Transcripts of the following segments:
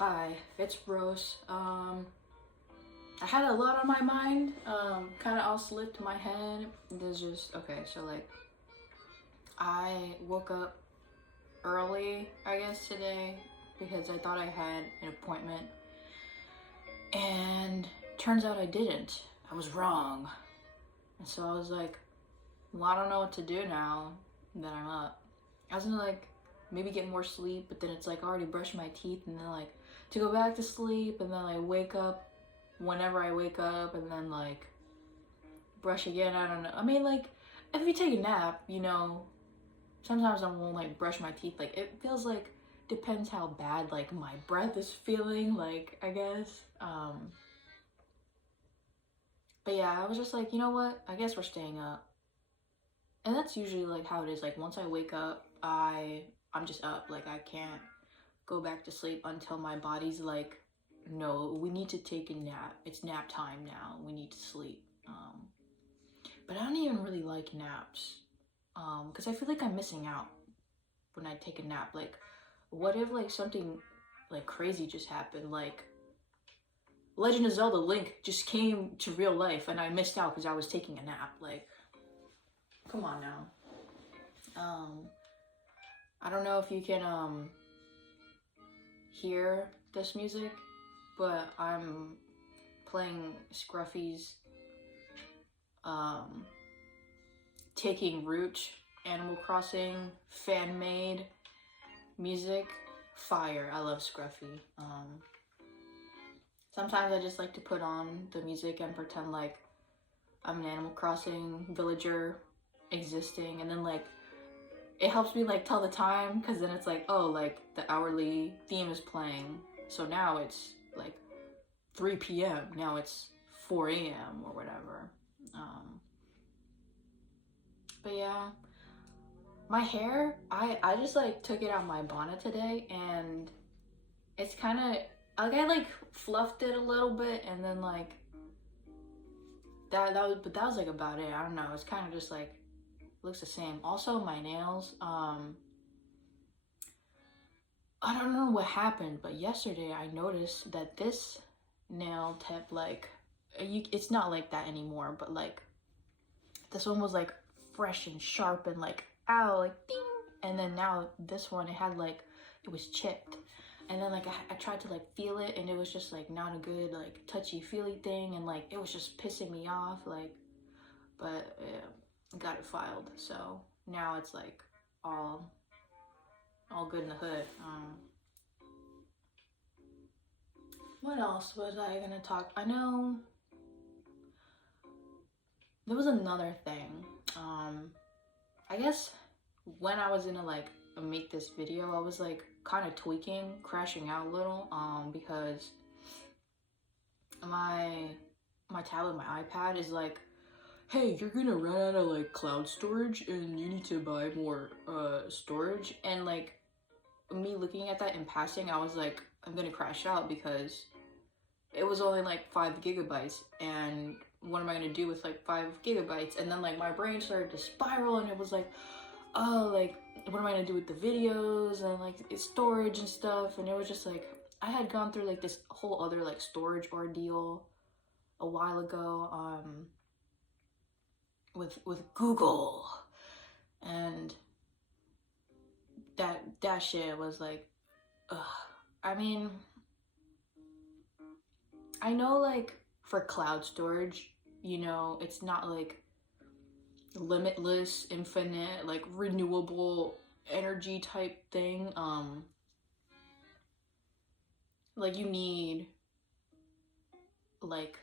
Hi, it's Rose. I had a lot on my mind. Kind of all slipped my head. There's just okay. So like, I woke up early, I guess today because I thought I had an appointment, and turns out I didn't. I was wrong, and so I was like, well, I don't know what to do now that I'm up. I was gonna like maybe get more sleep, but then it's like I already brushed my teeth, and then like to go back to sleep, and then I wake up whenever I wake up, and then like brush again. I don't know. I mean, like if you take a nap, sometimes I won't like brush my teeth. Like it feels like depends how bad like my breath is feeling. Like I guess. But yeah, I was just like, you know what? I guess we're staying up. And that's usually like how it is. Like once I wake up, I'm just up. Like I can't go back to sleep until my body's like, no, we need to take a nap. It's nap time now. We need to sleep. But I don't even really like naps. Because I feel like I'm missing out when I take a nap. Like, what if like something like crazy just happened? Like Legend of Zelda Link just came to real life and I missed out because I was taking a nap. Like, come on now. I don't know if you can hear this music, but I'm playing Scruffy's Taking Root Animal Crossing fan made music. Fire. I love Scruffy. Sometimes I just like to put on the music and pretend like I'm an Animal Crossing villager existing, and then like it helps me like tell the time, because then it's like, oh, like the hourly theme is playing, so now it's like 3 p.m. now it's 4 a.m. or whatever. But yeah, my hair, I just like took it out my bonnet today, and it's kind of like I like fluffed it a little bit, and then like that was like about it. I don't know, it's kind of just like looks the same. Also my nails, I don't know what happened, but yesterday I noticed that this nail tip, like it's not like that anymore, but like this one was like fresh and sharp and like ow, like ding. And then now this one, it had like, it was chipped, and then like I tried to like feel it, and it was just like not a good like touchy feely thing, and like it was just pissing me off, like. But yeah, got it filed, so now it's like all good in the hood. What else was I gonna talk? I know there was another thing. I guess when I was gonna like make this video, I was like kind of tweaking, crashing out a little, because my tablet, my iPad is like, hey, you're gonna run out of like cloud storage and you need to buy more storage. And like me looking at that in passing, I was like, I'm gonna crash out because it was only like 5 GB, and what am I gonna do with like 5 GB? And then like my brain started to spiral, and it was like, oh, like what am I gonna do with the videos and like it's storage and stuff. And it was just like I had gone through like this whole other like storage ordeal a while ago, with Google, and that shit was like, ugh. I mean, I know like for cloud storage, it's not like limitless, infinite, like renewable energy type thing. Like you need like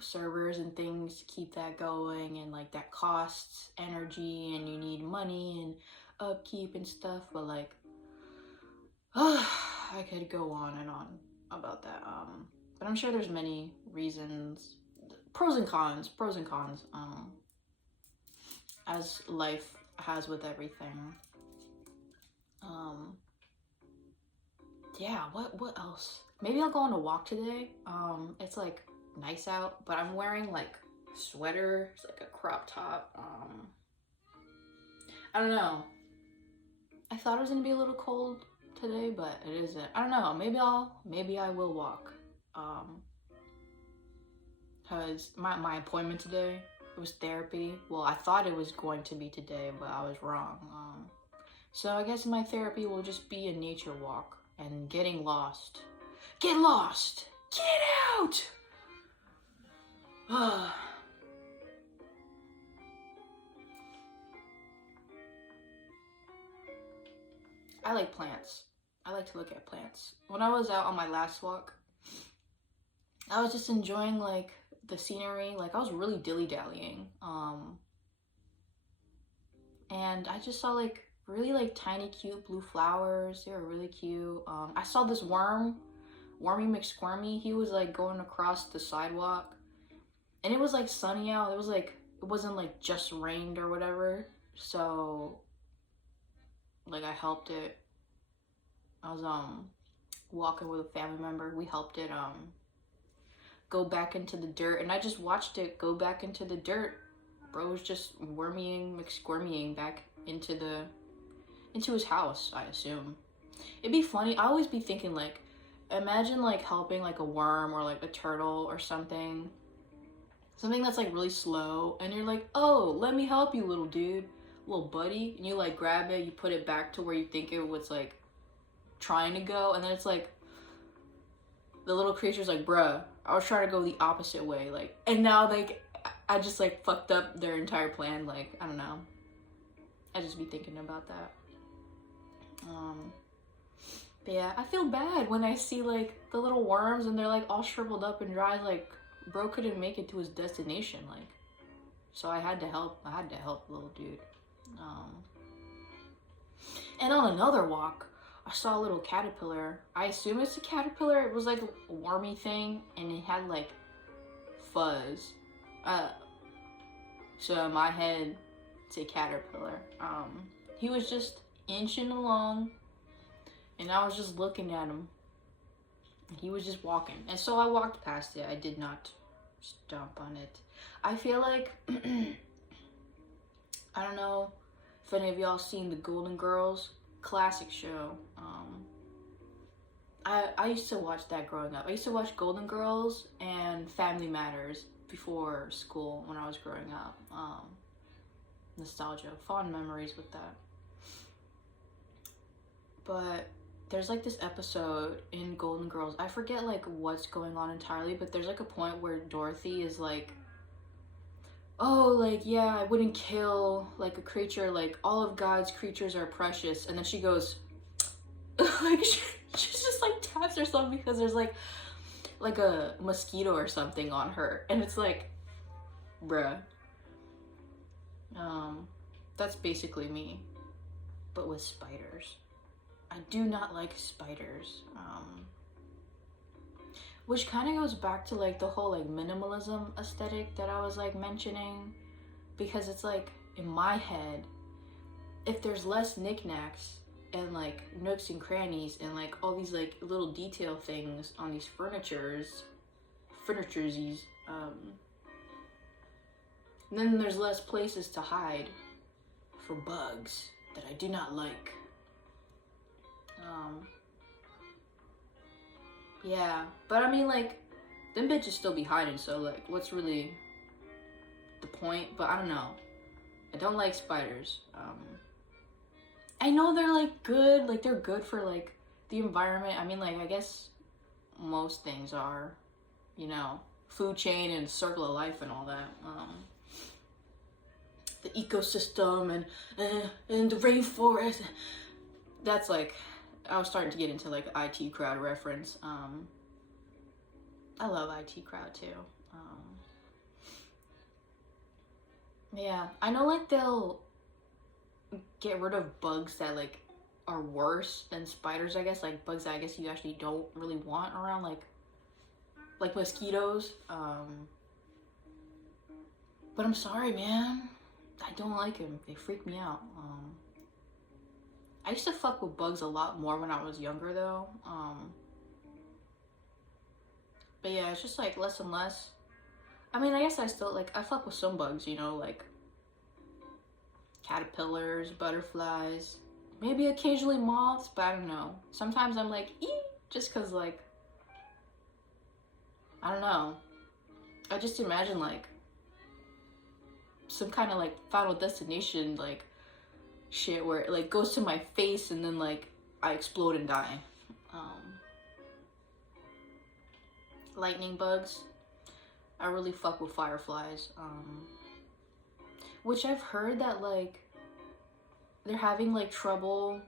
servers and things to keep that going, and like that costs energy, and you need money and upkeep and stuff. But like, I could go on and on about that. But I'm sure there's many reasons, pros and cons, as life has with everything. Yeah, what else? Maybe I'll go on a walk today. It's like nice out, but I'm wearing like sweater, it's like a crop top. I don't know. I thought it was gonna be a little cold today, but it isn't. I don't know. Maybe I will walk. Cause my appointment today, it was therapy. Well, I thought it was going to be today, but I was wrong. So I guess my therapy will just be a nature walk and getting lost. Get lost! Get out! I like plants. I like to look at plants. When I was out on my last walk, I was just enjoying like the scenery. Like I was really dilly-dallying. And I just saw like really like tiny cute blue flowers. They were really cute. I saw this wormy McSquirmy. He was like going across the sidewalk, and it was like sunny out. It wasn't like just rained or whatever. So like I helped it. I was walking with a family member. We helped it go back into the dirt, and I just watched it go back into the dirt. Bro was just McSquirmying back into his house, I assume. It'd be funny. I always be thinking like, imagine like helping like a worm or like a turtle or something that's like really slow, and you're like, oh, let me help you, little dude, little buddy, and you like grab it, you put it back to where you think it was like trying to go, and then it's like the little creature's like, bruh, I was trying to go the opposite way, like, and now like I just like fucked up their entire plan. Like, I don't know, I just be thinking about that. But yeah, I feel bad when I see like the little worms and they're like all shriveled up and dry. Like, bro couldn't make it to his destination, like, so I had to help the little dude. And on another walk, I saw a little caterpillar. I assume it's a caterpillar. It was like a wormy thing, and it had like fuzz. So in my head, it's a caterpillar. He was just inching along, and I was just looking at him. He was just walking, and so I walked past it. I did not stomp on it. I feel like I don't know if any of y'all seen the Golden Girls, classic show. I used to watch that growing up. I used to watch Golden Girls and Family Matters before school when I was growing up. Nostalgia, fond memories with that. But there's like this episode in Golden Girls. I forget like what's going on entirely, but there's like a point where Dorothy is like, oh, like, yeah, I wouldn't kill like a creature, like all of God's creatures are precious. And then she goes, like, she just like taps herself because there's like a mosquito or something on her. And it's like, bruh. That's basically me, but with spiders. I do not like spiders. Which kind of goes back to like the whole like minimalism aesthetic that I was like mentioning, because it's like in my head, if there's less knickknacks and like nooks and crannies and like all these like little detail things on these furnitures, then there's less places to hide for bugs that I do not like. Yeah, but I mean, like, them bitches still be hiding, so like, what's really the point? But I don't know. I don't like spiders. I know they're like good, like they're good for like the environment. I mean, like, I guess most things are, you know, food chain and circle of life and all that. The ecosystem and the rainforest. That's like, I was starting to get into like IT crowd reference. I love IT crowd too. Yeah, I know like they'll get rid of bugs that like are worse than spiders, I guess, like bugs that I guess you actually don't really want around, like mosquitoes. But I'm sorry, man, I don't like them. They freak me out. I used to fuck with bugs a lot more when I was younger though. But yeah, it's just like less and less. I mean, I guess I still like, I fuck with some bugs, you know, like caterpillars, butterflies, Maybe occasionally moths, but I don't know. Sometimes I'm like, eee, just cause like, I don't know. I just imagine like some kind of like Final Destination like shit where it like goes to my face and then like I explode and die. Lightning bugs. I really fuck with fireflies. Which I've heard that like they're having like trouble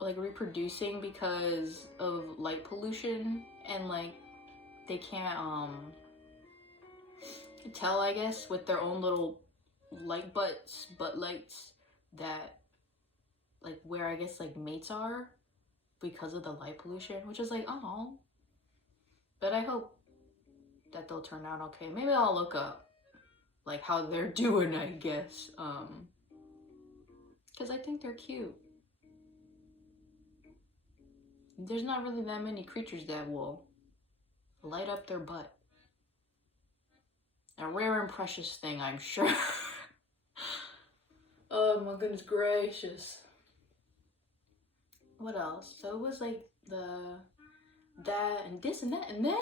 like reproducing because of light pollution, and like they can't tell, I guess, with their own little butt lights that like where I guess like mates are because of the light pollution, which is like, oh. But I hope that they'll turn out okay. Maybe I'll look up like how they're doing, I guess. Because I think they're cute. There's not really that many creatures that will light up their butt. A rare and precious thing, I'm sure. Oh my goodness gracious. What else? So it was like that and this and that, and then,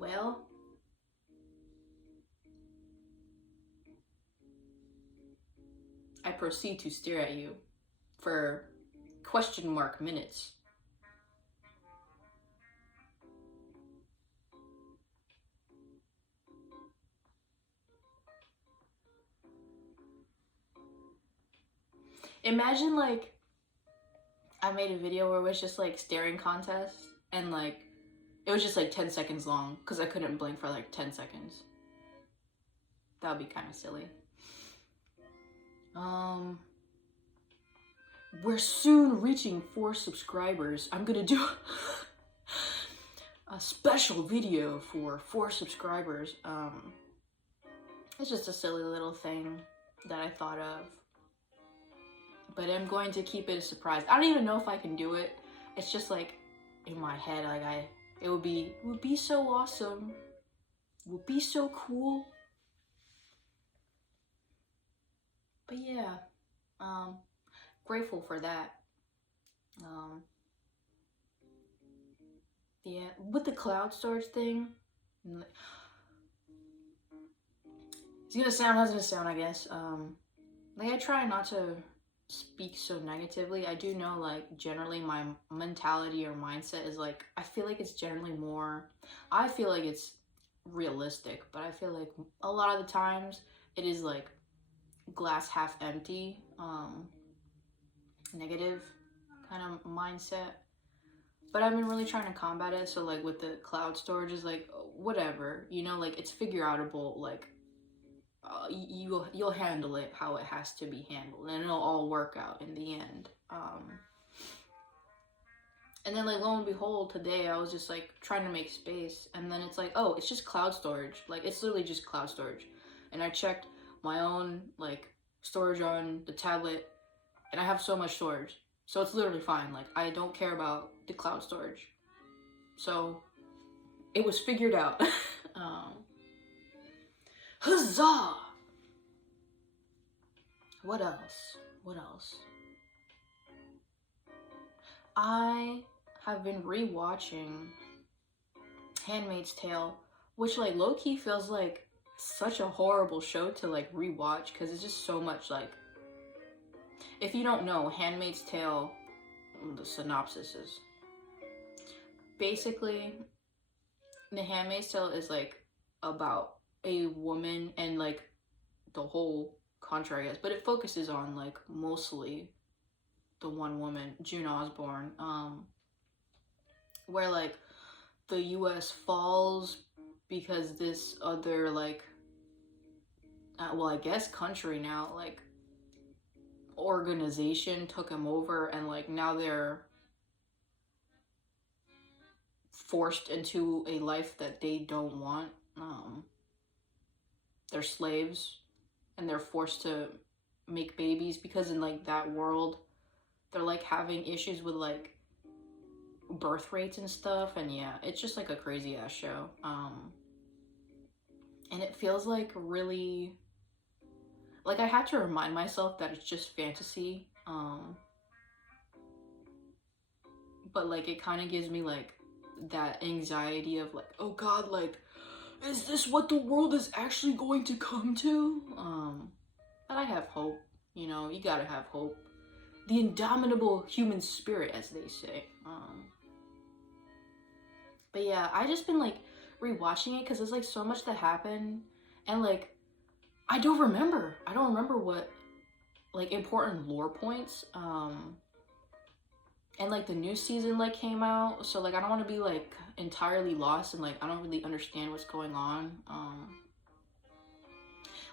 well, I proceed to stare at you for question mark minutes. Imagine like I made a video where it was just like staring contest, and like it was just like 10 seconds long because I couldn't blink for like 10 seconds. That would be kind of silly. We're soon reaching 4 subscribers. I'm gonna do a special video for 4 subscribers. It's just a silly little thing that I thought of, but I'm going to keep it a surprise. I don't even know if I can do it. It's just like in my head, like it would be so awesome. It would be so cool. But yeah, grateful for that. Yeah, with the cloud storage thing, it's gonna sound how it's gonna sound, I guess. Like I try not to speak so negatively. I do know like generally my mentality or mindset is like, I feel like it's generally more, I feel like it's realistic, but I feel like a lot of the times it is like glass half empty, negative kind of mindset. But I've been really trying to combat it. So like with the cloud storage is like whatever, you know, like it's figure outable. Like you'll handle it how it has to be handled, and it'll all work out in the end. And then like lo and behold, today I was just like trying to make space, and then it's like, oh, it's just cloud storage. Like it's literally just cloud storage. And I checked my own like storage on the tablet, and I have so much storage. So it's literally fine. Like I don't care about the cloud storage. So it was figured out. Huzzah! What else? What else? I have been rewatching Handmaid's Tale, which like low-key feels like such a horrible show to like rewatch because it's just so much like, if you don't know, Handmaid's Tale, the synopsis is basically The Handmaid's Tale is like about a woman and like the whole country, I guess, but it focuses on like mostly the one woman, June Osborne, where like the US falls because this other like well, I guess country now, like organization took him over, and like now they're forced into a life that they don't want. They're slaves, and they're forced to make babies because in like that world they're like having issues with like birth rates and stuff. And yeah, it's just like a crazy ass show. And it feels like really, like I have to remind myself that it's just fantasy. But like it kind of gives me like that anxiety of like, oh god, like is this what the world is actually going to come to? But I have hope. You know, you gotta have hope. The indomitable human spirit, as they say. But yeah, I just been like rewatching it because there's like so much that happened, and like I don't remember. I don't remember what like important lore points. And like the new season like came out, so like I don't want to be like entirely lost and like I don't really understand what's going on.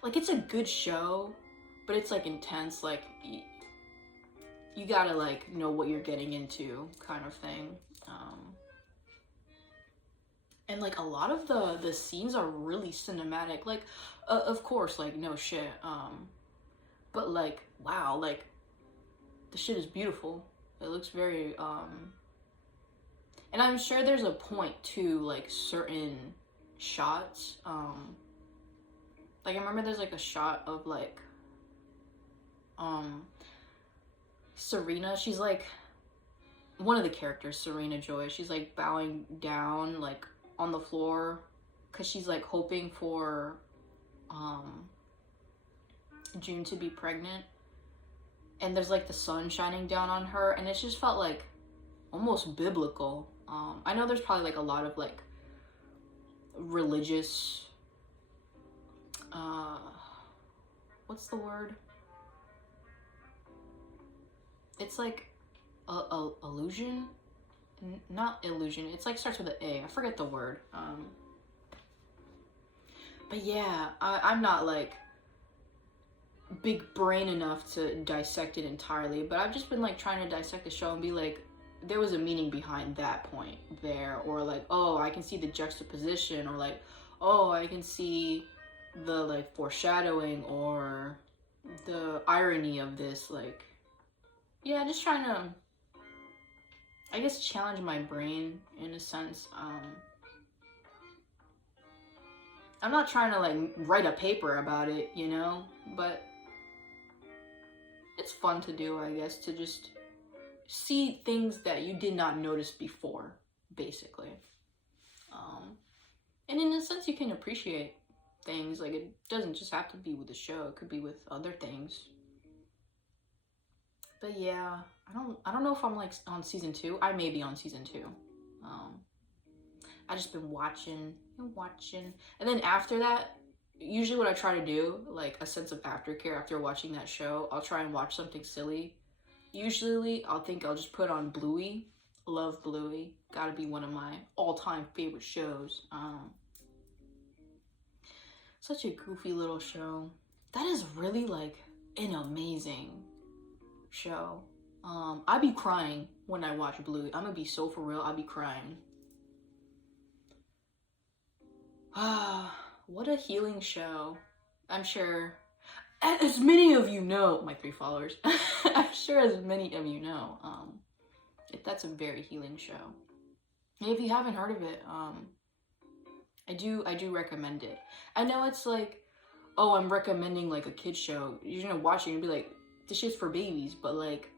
Like it's a good show, but it's like intense. Like you gotta like know what you're getting into, kind of thing. And like a lot of the scenes are really cinematic. Like, of course, like no shit. But like wow, like the shit is beautiful. It looks very and I'm sure there's a point to like certain shots. Like I remember there's like a shot of like Serena, she's like one of the characters, Serena Joy, she's like bowing down like on the floor because she's like hoping for June to be pregnant, and there's like the sun shining down on her, and it just felt like almost biblical. I know there's probably like a lot of like religious what's the word, it's like a illusion, not illusion, it's like starts with an A, I forget the word. But yeah, I'm not like big brain enough to dissect it entirely, but I've just been like trying to dissect the show and be like, there was a meaning behind that point there, or like, oh, I can see the juxtaposition, or like, oh, I can see the like foreshadowing or the irony of this. Like, yeah, just trying to, I guess, challenge my brain in a sense. I'm not trying to like write a paper about it, you know, but it's fun to do, I guess, to just see things that you did not notice before, basically. And in a sense, you can appreciate things. Like, it doesn't just have to be with the show, it could be with other things. But yeah, I don't know if I'm like on season 2. I may be on season 2. I just been watching and watching, and then after that, usually what I try to do, like a sense of aftercare after watching that show, I'll try and watch something silly. Usually I'll just put on Bluey. Love Bluey, gotta be one of my all-time favorite shows. Such a goofy little show. That is really like an amazing show. I be crying when I watch Bluey. I'm gonna be so for real, I'll be crying. What a healing show. I'm sure, as many of you know, my 3 followers, I'm sure as many of you know, that's a very healing show. And if you haven't heard of it, I do recommend it. I know it's like, oh, I'm recommending like a kid's show. You're gonna watch it and be like, this shit's for babies, but like,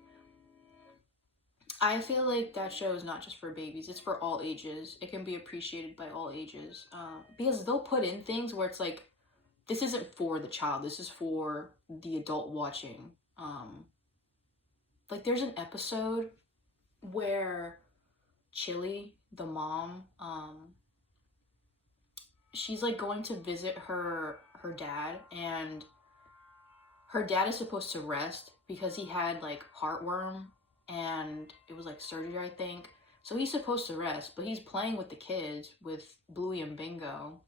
I feel like that show is not just for babies, it's for all ages. It can be appreciated by all ages. Because they'll put in things where it's like, this isn't for the child, this is for the adult watching. Like there's an episode where Chili, the mom, she's like going to visit her dad, and her dad is supposed to rest because he had like heartworm, and it was like surgery, I think. So he's supposed to rest, but he's playing with the kids, with Bluey and Bingo.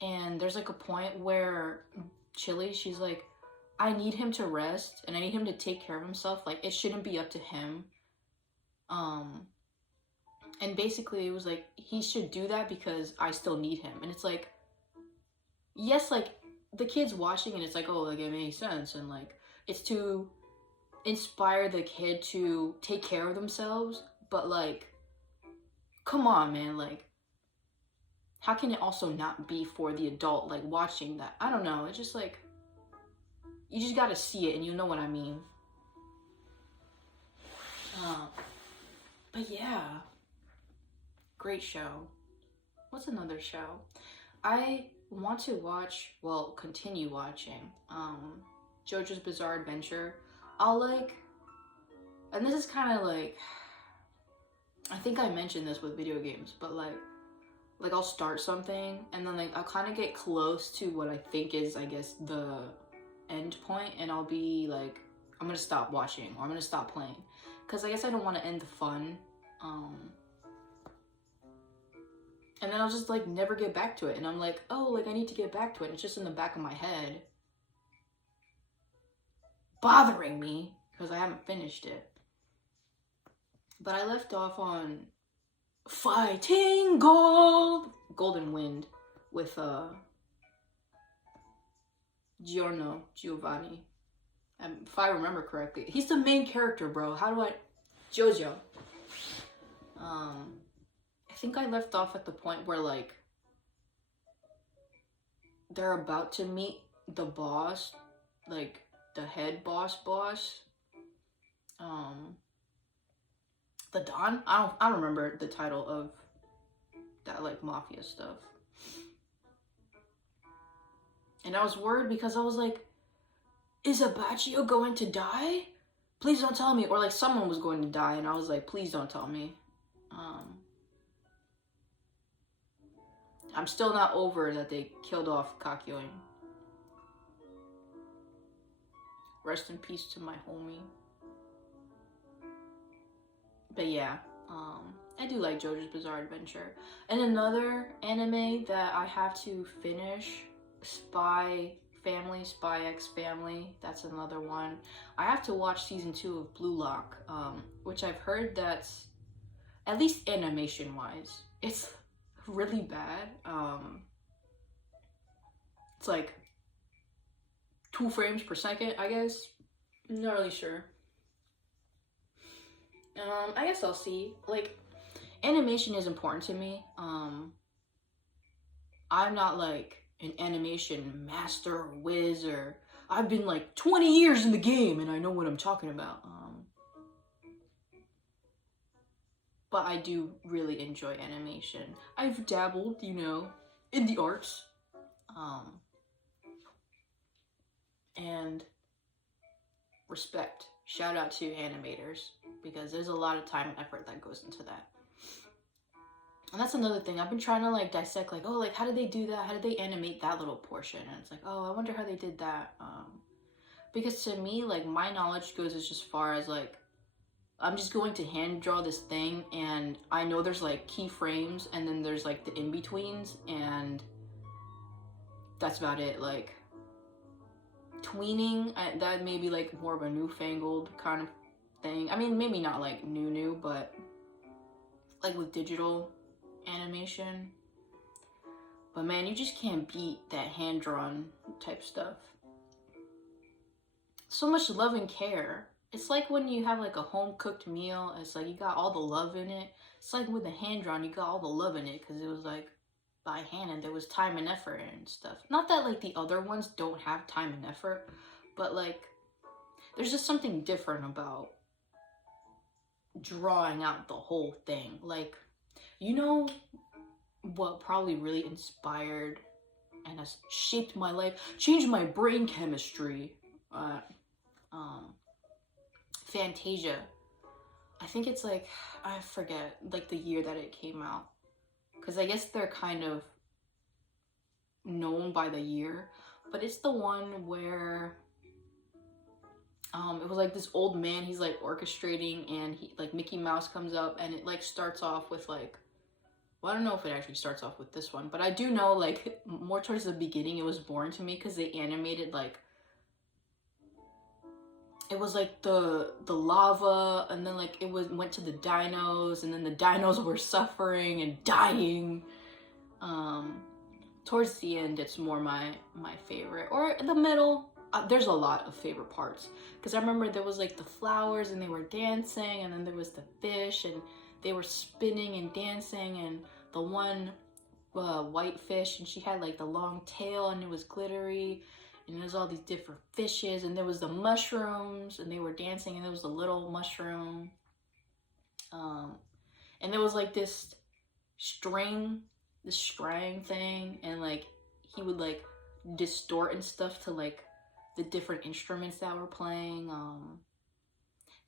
And there's like a point where Chili, she's like, I need him to rest and I need him to take care of himself. Like, it shouldn't be up to him. And basically it was like, he should do that because I still need him. And it's like, yes, like the kid's watching and it's like, oh, like it makes sense. And like, it's to inspire the kid to take care of themselves, but like, come on, man, like, how can it also not be for the adult like watching that? I don't know, it's just like, you just gotta see it and you know what I mean. But yeah, great show. What's another show? I want to watch, well, continue watching, JoJo's Bizarre Adventure. I'll like, and this is kind of like, I think I mentioned this with video games, but like I'll start something and then like I'll kind of get close to what I think is, I guess, the end point, and I'll be like, I'm gonna stop watching or I'm gonna stop playing, because I guess I don't want to end the fun. And then I'll just like never get back to it, and I'm like, oh, like I need to get back to it, and it's just in the back of my head bothering me because I haven't finished it. But I left off on Fighting Golden Wind with Giovanni. If I remember correctly. He's the main character, bro. How do I... Jojo. I think I left off at the point where, like, they're about to meet the boss. Like, the head boss. The Don? I don't remember the title of that, like, mafia stuff. And I was worried because I was like, is Abacchio going to die? Please don't tell me. Or like someone was going to die, and I was like, please don't tell me. I'm still not over that they killed off Kakyoin. Rest in peace to my homie. But yeah, I do like JoJo's Bizarre Adventure. And another anime that I have to finish, Spy X Family. That's another one. I have to watch season 2 of Blue Lock, which I've heard that's, at least animation wise, it's really bad. It's like 2 frames per second, I guess. I'm not really sure. I guess I'll see. Like, animation is important to me. I'm not like an animation master or whiz, or I've been like 20 years in the game and I know what I'm talking about. But I do really enjoy animation. I've dabbled, you know, in the arts. And respect. Shout out to animators, because there's a lot of time and effort that goes into that. And that's another thing. I've been trying to like dissect, like, oh, like how did they do that? How did they animate that little portion? And it's like, oh, I wonder how they did that. Because to me, like, my knowledge goes as just far as like, I'm just going to hand draw this thing, and I know there's like keyframes, and then there's like the in-betweens, and that's about it. Like, tweening, that may be like more of a newfangled kind of thing. I mean, maybe not like new, but like with digital animation. But man, you just can't beat that hand-drawn type stuff. So much love and care. It's like when you have like a home-cooked meal, it's like you got all the love in it. It's like with the hand-drawn, you got all the love in it because it was like by hand and there was time and effort and stuff. Not that like the other ones don't have time and effort, but like there's just something different about drawing out the whole thing. Like, you know what probably really inspired and has shaped my life, changed my brain chemistry? Fantasia. I think it's like, I forget like the year that it came out, because I guess they're kind of known by the year, but it's the one where it was like this old man, he's like orchestrating, and he like Mickey Mouse comes up, and it like starts off with like, well, I don't know if it actually starts off with this one, but I do know like more towards the beginning it was boring to me because they animated like, it was like the lava, and then like it went to the dinos, and then the dinos were suffering and dying. Towards the end, it's more my favorite, or in the middle. There's a lot of favorite parts, because I remember there was like the flowers and they were dancing, and then there was the fish and they were spinning and dancing, and the one white fish, and she had like the long tail and it was glittery, and there's all these different fishes, and there was the mushrooms, and they were dancing, and there was the little mushroom. And there was like this string thing, and like he would like distort and stuff to like the different instruments that were playing.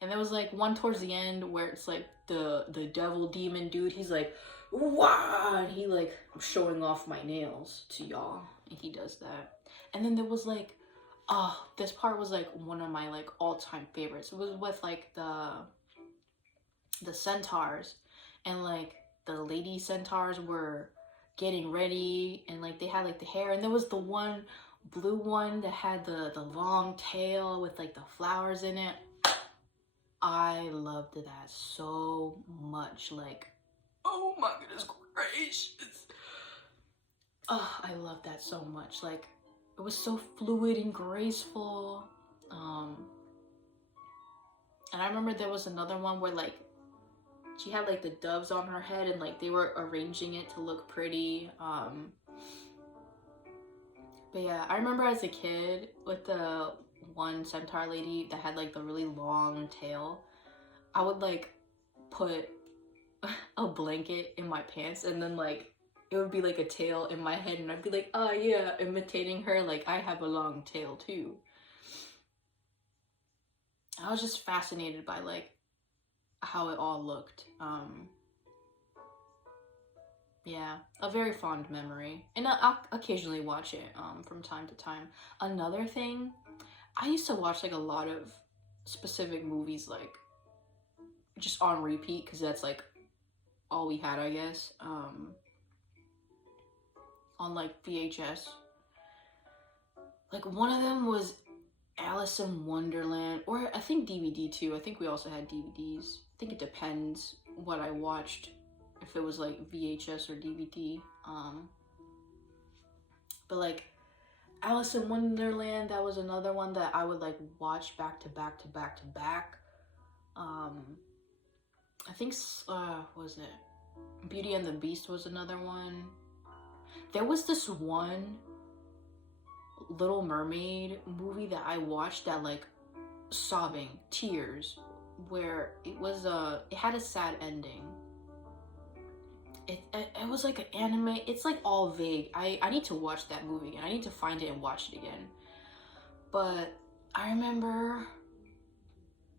And there was like one towards the end where it's like the devil demon dude, he's like, wow, and he like, I'm showing off my nails to y'all, and he does that. And then there was like, this part was like one of my like all-time favorites. It was with like the centaurs, and like the lady centaurs were getting ready, and like they had like the hair, and there was the one blue one that had the long tail with like the flowers in it. I loved that so much. Like, oh my goodness gracious. Oh, I love that so much. Like, it was so fluid and graceful. And I remember there was another one where like she had like the doves on her head, and like they were arranging it to look pretty. But yeah, I remember as a kid with the one centaur lady that had like the really long tail, I would like put a blanket in my pants, and then like it would be like a tail in my head, and I'd be like, oh yeah, imitating her, like I have a long tail too. I was just fascinated by like how it all looked. Yeah, a very fond memory, and I'll occasionally watch it from time to time. Another thing, I used to watch like a lot of specific movies like just on repeat, because that's like all we had, I guess, on like VHS. Like one of them was Alice in Wonderland, or I think DVD too. I think we also had DVDs. I think it depends what I watched, if it was like VHS or DVD. But like Alice in Wonderland, that was another one that I would like watch back to back to back to back. I think was it Beauty and the Beast was another one. There was this one Little Mermaid movie that I watched that like sobbing tears, where it was it had a sad ending. It was like an anime. It's like all vague. I need to watch that movie again. I need to find it and watch it again. But I remember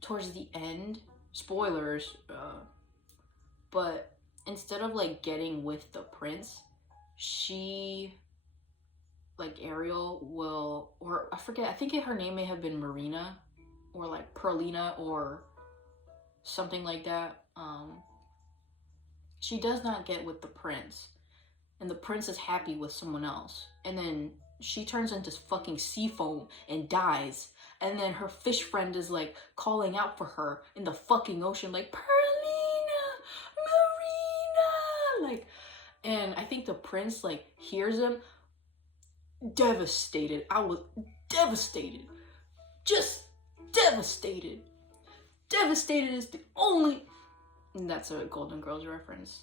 towards the end, spoilers, but instead of like getting with the prince, she, like Ariel will, or I forget, I think her name may have been Marina or like Perlina or something like that. She does not get with the prince, and the prince is happy with someone else, and then she turns into fucking sea foam and dies, and then her fish friend is like calling out for her in the fucking ocean like, Perlina, Marina, like, and I think the prince like hears him. Devastated. I was devastated. Just devastated. Devastated is the only... That's a Golden Girls reference.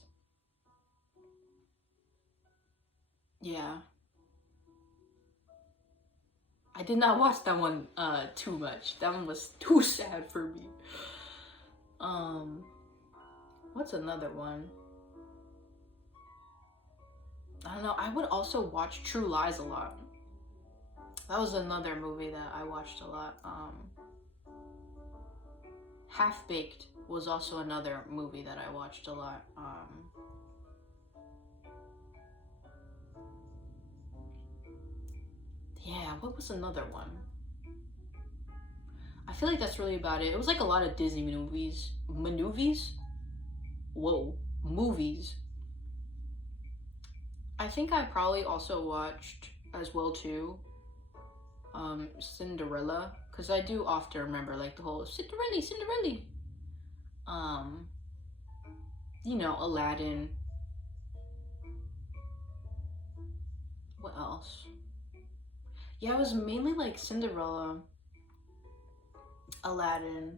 Yeah. I did not watch that one too much. That one was too sad for me. What's another one? I don't know. I would also watch True Lies a lot. That was another movie that I watched a lot. Half Baked was also another movie that I watched a lot. Yeah, what was another one? I feel like that's really about it. It was like a lot of Disney movies. Whoa, movies. I think I probably also watched as well too Cinderella, because I do often remember like the whole Cinderella. You know, Aladdin. What else? Yeah, it was mainly like Cinderella, Aladdin,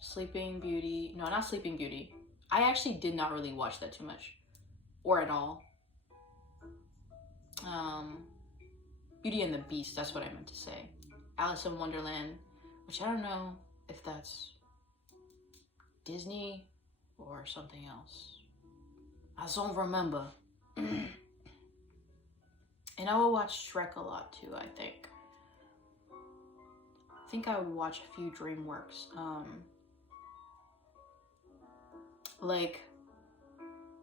Sleeping Beauty. No, not Sleeping Beauty. I actually did not really watch that too much, or at all. Beauty and the Beast, that's what I meant to say. Alice in Wonderland, which I don't know if that's Disney or something else. I don't remember. And I would watch Shrek a lot too, I think. I think I would watch a few DreamWorks. Like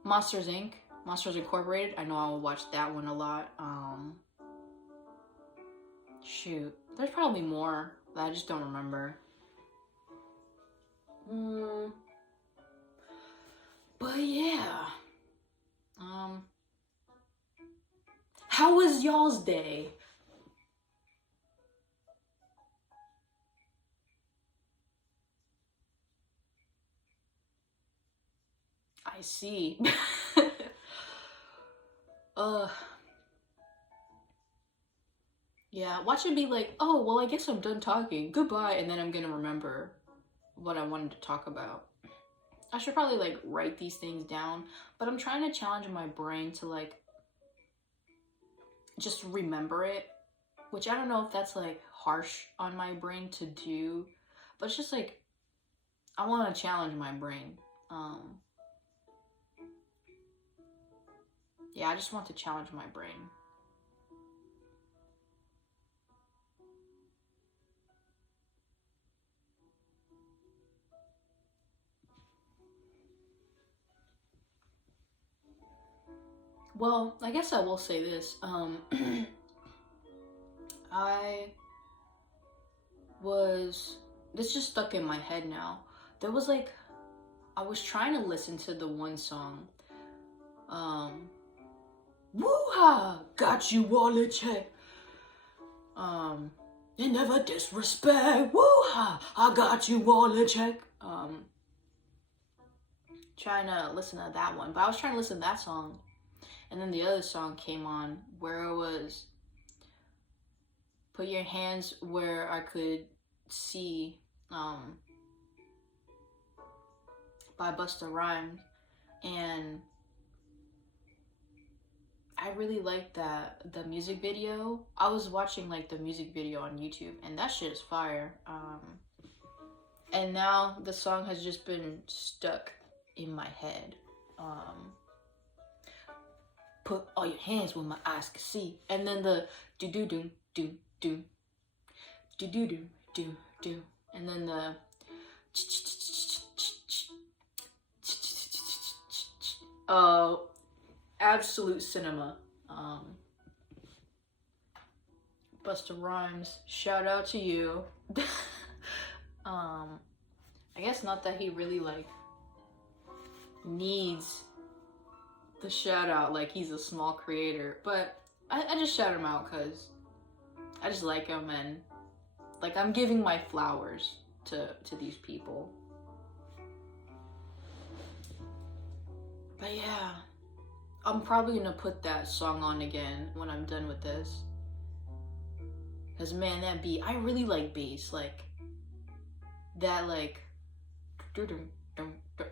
Monsters Inc., Monsters Incorporated. I know I will watch that one a lot. Shoot, there's probably more that I just don't remember. But yeah. How was y'all's day? I see. Yeah, watch it be like, oh, well, I guess I'm done talking. Goodbye. And then I'm gonna remember what I wanted to talk about. I should probably like write these things down, but I'm trying to challenge my brain to like just remember it, which I don't know if that's like harsh on my brain to do, but it's just like I want to challenge my brain. Yeah, I just want to challenge my brain. Well, I guess I will say this. This just stuck in my head now. There was like, I was trying to listen to the one song. Woo-ha! Got you all in check. You never disrespect. Woo-ha! I got you all in check. Trying to listen to that one. But I was trying to listen to that song. And then the other song came on where it was put your hands where I could see, by Busta Rhymes. And I really liked the music video. I was watching like the music video on YouTube and that shit is fire. And now the song has just been stuck in my head. Put all your hands where my eyes can see. And then the do do do do do do do do do do. And then the oh, absolute cinema. Busta Rhymes, shout out to you. I guess not that he really like needs the shout out, like he's a small creator, but I just shout him out because I just like him and like I'm giving my flowers to these people. But yeah, I'm probably gonna put that song on again when I'm done with this. Cause man, that beat, I really like bass, like that, like,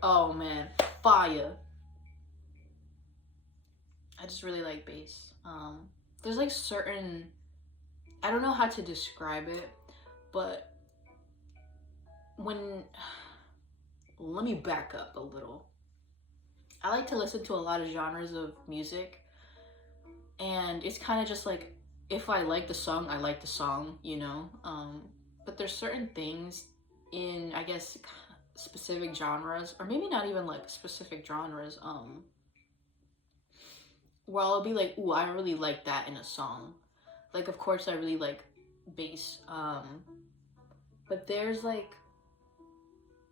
oh man, fire. I just really like bass. There's like certain, I don't know how to describe it, but let me back up a little. I like to listen to a lot of genres of music, and it's kind of just like, if I like the song, I like the song, you know? But there's certain things in, I guess, specific genres, or maybe not even like specific genres, where I'll be like, ooh, I really like that in a song. Like, of course, I really like bass, but there's like,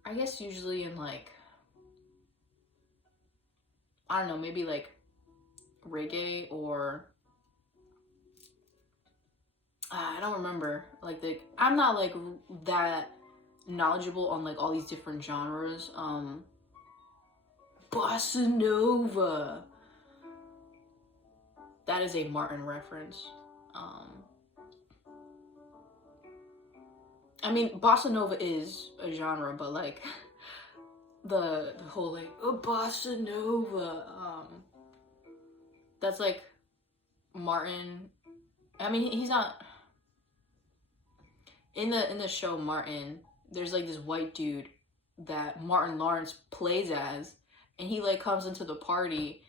I guess usually in like, I don't know, maybe like reggae or I don't remember. Like I'm not like that knowledgeable on like all these different genres. Bossa Nova. That is a Martin reference. I mean, Bossa Nova is a genre, but like the whole like Bossa Nova, that's like Martin I mean, he's not in the show Martin. There's like this white dude that Martin Lawrence plays as, and he like comes into the party,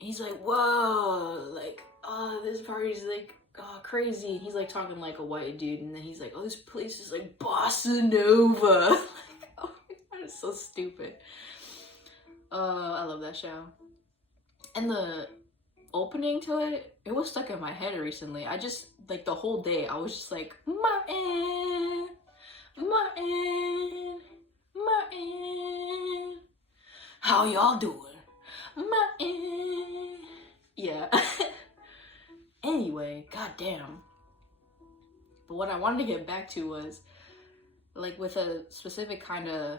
and he's like, "Whoa, like, oh, this party's like, oh, crazy." And he's like talking like a white dude, and then he's like, "Oh, this place is like bossa nova." Like, oh, that is so stupid. I love that show, and the opening to it, it was stuck in my head recently. I just, like, the whole day, I was just like, Martin, Martin, Martin, how y'all doing? Martin. Yeah. Anyway, goddamn. But what I wanted to get back to was, like, with a specific kind of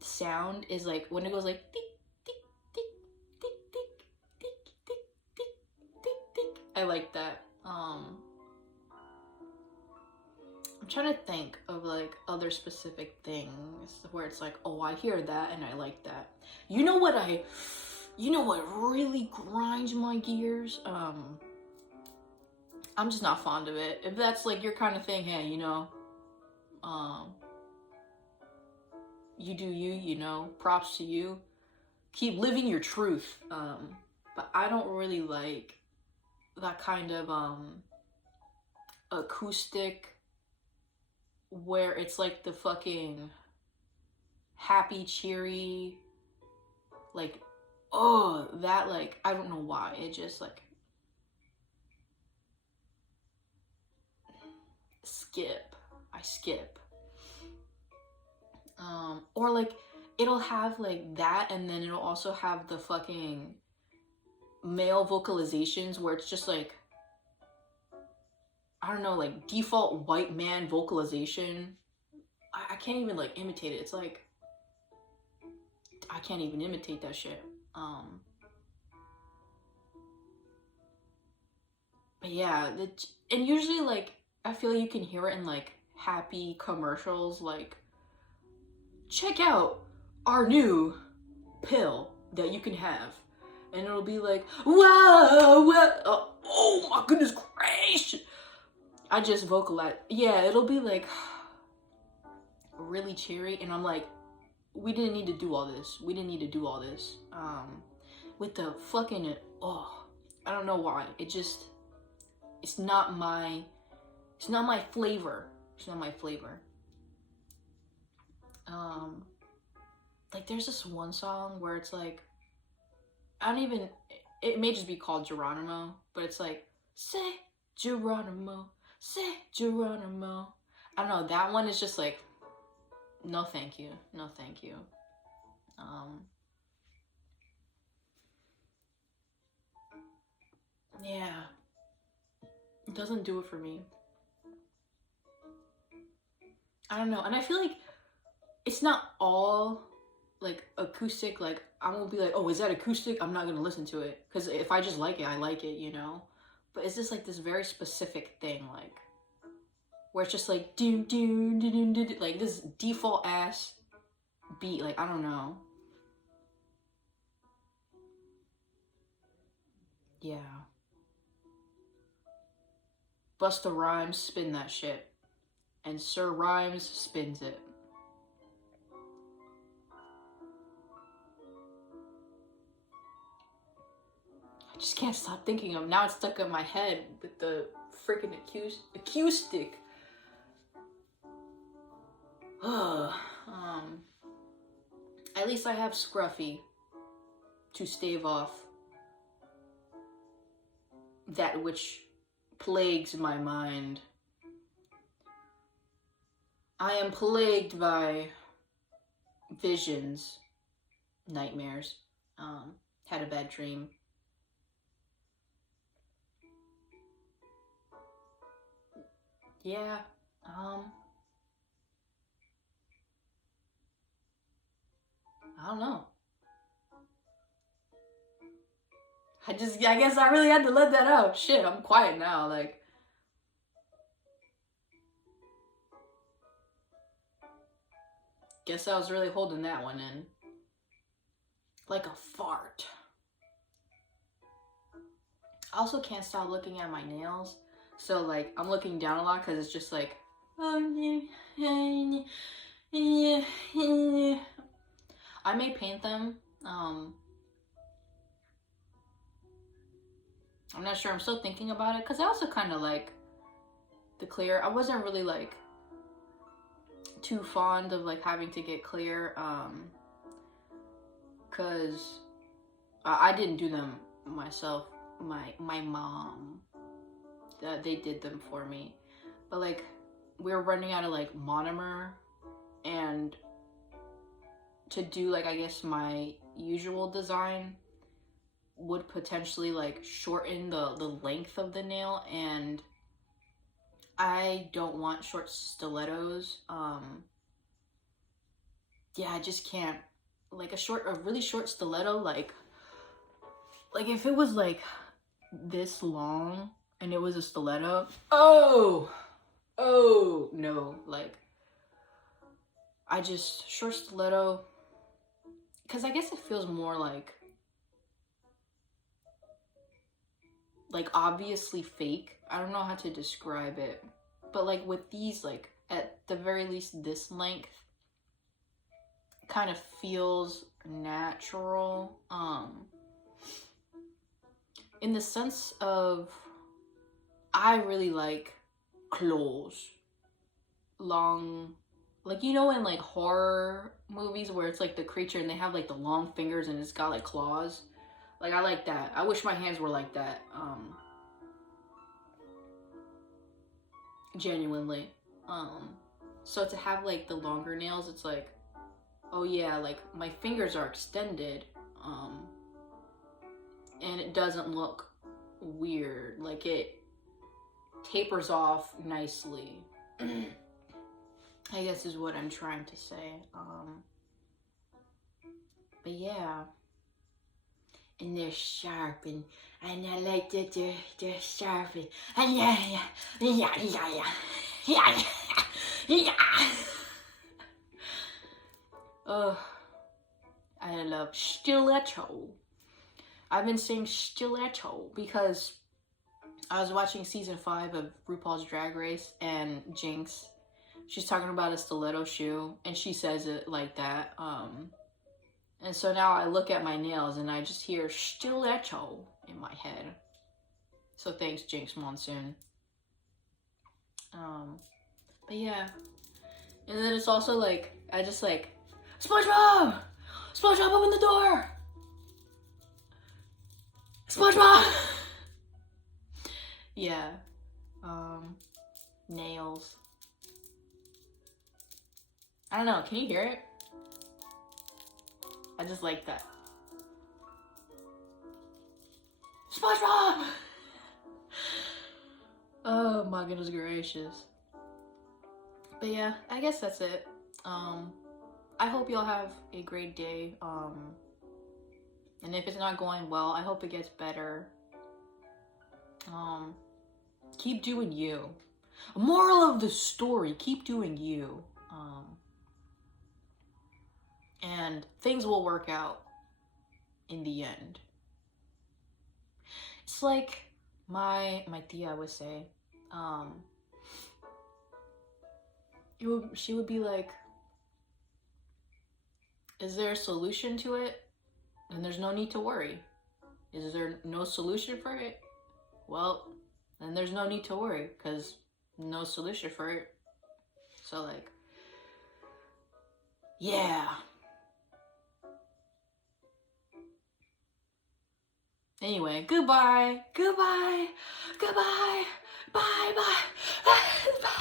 sound, is like when it goes like, tick, tick, tick, tick, tick, tick, tick, tick, tick, tick. I like that. I'm trying to think of like other specific things where it's like, oh, I hear that and I like that. You know what really grinds my gears? I'm just not fond of it. If that's like your kind of thing, hey, you know, you do you, you know, props to you. Keep living your truth. But I don't really like that kind of acoustic where it's like the fucking happy, cheery, like, oh, that, like, I don't know why. It just like I skip. Or like it'll have like that, and then it'll also have the fucking male vocalizations where it's just like, I don't know, like default white man vocalization. I can't even like imitate it. It's like, I can't even imitate that shit. But yeah, and usually like I feel you can hear it in like happy commercials, like, check out our new pill that you can have, and it'll be like, whoa, whoa, oh my goodness gracious. I just vocalize. Yeah, it'll be like really cheery, and I'm like, we didn't need to do all this. We didn't need to do all this. With the fucking, oh, I don't know why. It's not my flavor. It's not my flavor. Like there's this one song where it's like, it may just be called Geronimo, but it's like, say Geronimo, say Geronimo. I don't know, that one is just like, no thank you, no thank you. Yeah, it doesn't do it for me. I don't know, and I feel like it's not all like acoustic. Like I won't be like, oh, is that acoustic? I'm not gonna listen to it, because if I just like it, I like it, you know. But it's just like this very specific thing, like where it's just like do do do do do, like this default ass beat. Like I don't know. Yeah. Busta Rhymes spin that shit, and Sir Rhymes spins it. I just can't stop thinking of. Now it's stuck in my head with the freaking acoustic. At least I have Scruffy to stave off that which plagues my mind. I am plagued by visions, nightmares. Had a bad dream. Yeah. I don't know. I guess I really had to let that out. Shit, I'm quiet now. Like, guess I was really holding that one in. Like a fart. I also can't stop looking at my nails. So like I'm looking down a lot because it's just like I may paint them. I'm not sure. I'm still thinking about it because I also kind of like the clear. I wasn't really like too fond of like having to get clear because I didn't do them myself. My mom, they did them for me, but like we were running out of like monomer, and to do like I guess my usual design would potentially like shorten the length of the nail, and I don't want short stilettos. Yeah, I just can't. Like a really short stiletto, like if it was like this long and it was a stiletto, oh no, like I just short stiletto, because I guess it feels more like obviously fake. I don't know how to describe it, but like with these, like at the very least this length kind of feels natural, in the sense of I really like claws, long, like you know in like horror movies where it's like the creature and they have like the long fingers and it's got like claws. Like I like that. I wish my hands were like that. Genuinely. So to have like the longer nails, it's like, oh yeah, like my fingers are extended, and it doesn't look weird. Like it tapers off nicely. I guess is what I'm trying to say. But yeah. And they're sharp, and I like that they're sharp, and yeah. Oh, I love stiletto. I've been saying stiletto because I was watching season 5 of RuPaul's Drag Race, and Jinx, she's talking about a stiletto shoe, and she says it like that. And so now I look at my nails and I just hear stiletto in my head. So thanks, Jinx Monsoon. But yeah. And then it's also like, I just like, SpongeBob! SpongeBob, open the door! SpongeBob! Yeah. Nails. I don't know, can you hear it? I just like that. SpongeBob! Oh my goodness gracious. But yeah, I guess that's it. I hope y'all have a great day. And if it's not going well, I hope it gets better. Keep doing you. Moral of the story, keep doing you. And things will work out in the end. It's like my tia would say, she would be like, is there a solution to it? Then there's no need to worry. Is there no solution for it? Well, then there's no need to worry, because no solution for it. So like, yeah. Anyway, goodbye, goodbye, goodbye, bye.